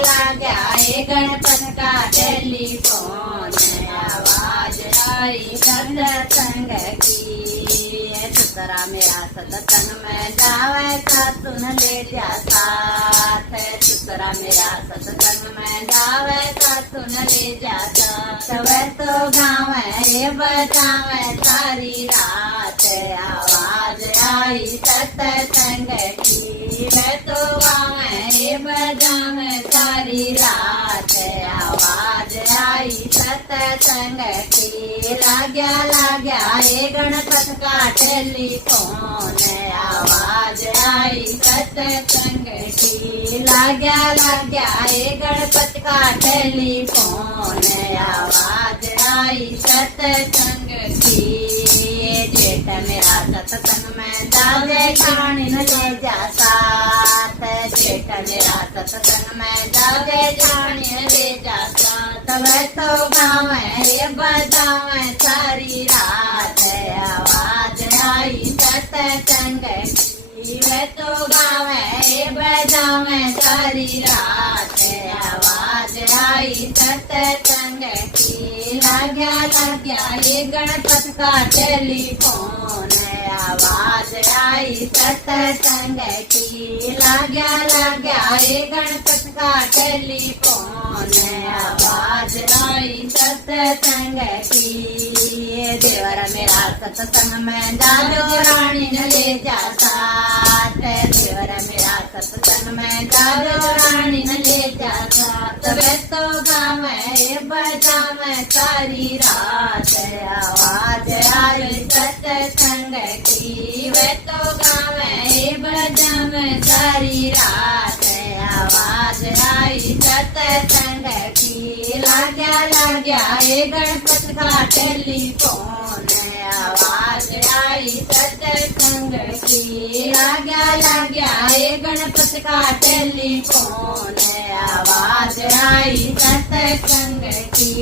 लाग्या ये गणपत का टेलीफोन। आवाज आई सत्संग की, सुतरा मेरा सत्संग में जावे सा सुन ले जा साथ। सुतरा मेरा सत्संग में जावे सा सुन ले जा साथ। वे तो गावे बजावे सारी रात। आवाज आई सत्संग की, वे तो गावे बजावे सारी रात। आवाज आई सत्संग की, लाग्या ये गणपत का टेलीफोन। आवाज आई सत्संग की, लाग्या ये गणपत का टेलीफोन। आवाज आई सत्संग की, जेठ मेरा सत्संग में जावे ठाणी न ले जा साथ। जेठ मेरा सत्संग में जावे ठाणी न ले जा साथ। वे तो गावे बजावे सारी रात। आवाज आई सत्संग की, वे तो गावे बजावे सारी रात। आवाज आई सत्संग की, लाग्या ये गणपत का टेलीफोन। आवाज आई सत्संग की, लाग्या ये गणपत का टेलीफोन। आवाज आई सत्संग की, देवर मेरा सत्संग में जाजो रानी न ले जा साथ। देवर मेरा सत्संग में जाजो रानी न ले जा साथ। वे तो गावे बजावे सारी रात। आवाज आई सत्संग की, वे तो गावे बजावे सारी रात। आवाज आई सत्संग की, लाग्या ये गणपत का टेलीफोन। आवाज आई सत्संग की, लाग्या ये गणपत का टेलीफोन। आवाज आई सत्संग की,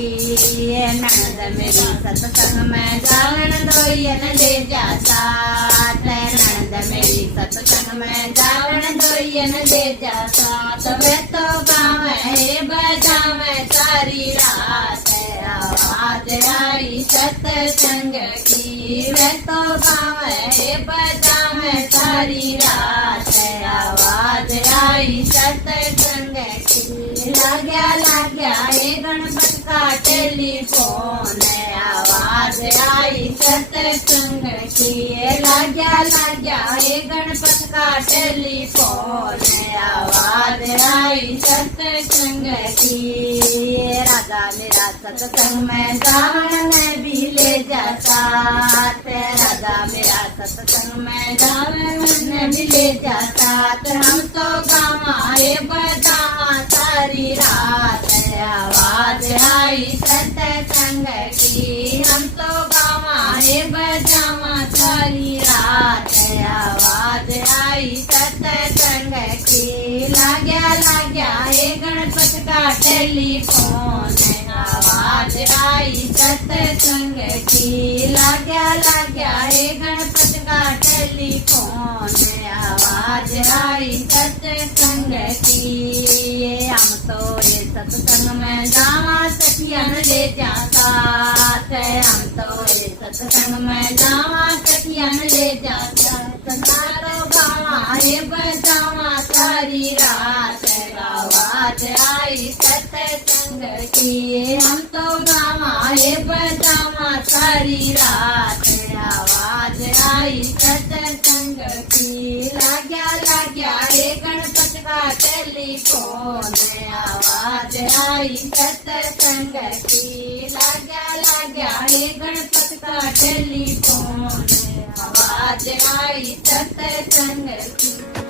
ननद मेरी सत्संग में जावन दोयन ले जा साथ। ननद मेरी सत्संग में जावन दोयन ले जा साथ। वे तो गावे बजावे सारी रात। आवाज आई सत्संग की, वे तो गावे बजावे सारी रात। आवाज आई सत्संग की, लाग्या ये गणपत का टेलीफोन। आवाज आई सत्संग की, लाग्या ये गणपत का टेलीफोन। आवाज आई सत्संग की, राजा मेरा सत्संग में जावन में भी ले जा साथ। राजा मेरा सत्संग में जावन में भी ले जा साथ। हम तो गावे बजावा सारी रात। आवाज आई सत्संग की, हम तो गावे बजावा सारी रात। आवाज आई सत्संग की, लाग्या ये गणपत का टेलीफोन। आवाज आई सत्संग की, लाग्या ये गणपत का टेलीफोन। आवाज आई सत्संग की, हम तो ये सत्संग में जावा सखियन ले जा साथ। हम तो ये सत्संग में जावा सखियन ले जा साथ। सारो गावे बजावा सारी रात। आवाज आई सत्संग की, हम तो गावे बजावा सारी रात। आवाज आई सत्संग की, लाग्या ये गणपत का टेलीफोन। आवाज आई सत्संग की, लाग्या ये गणपत का टेलीफोन। आवाज आई सत्संग की।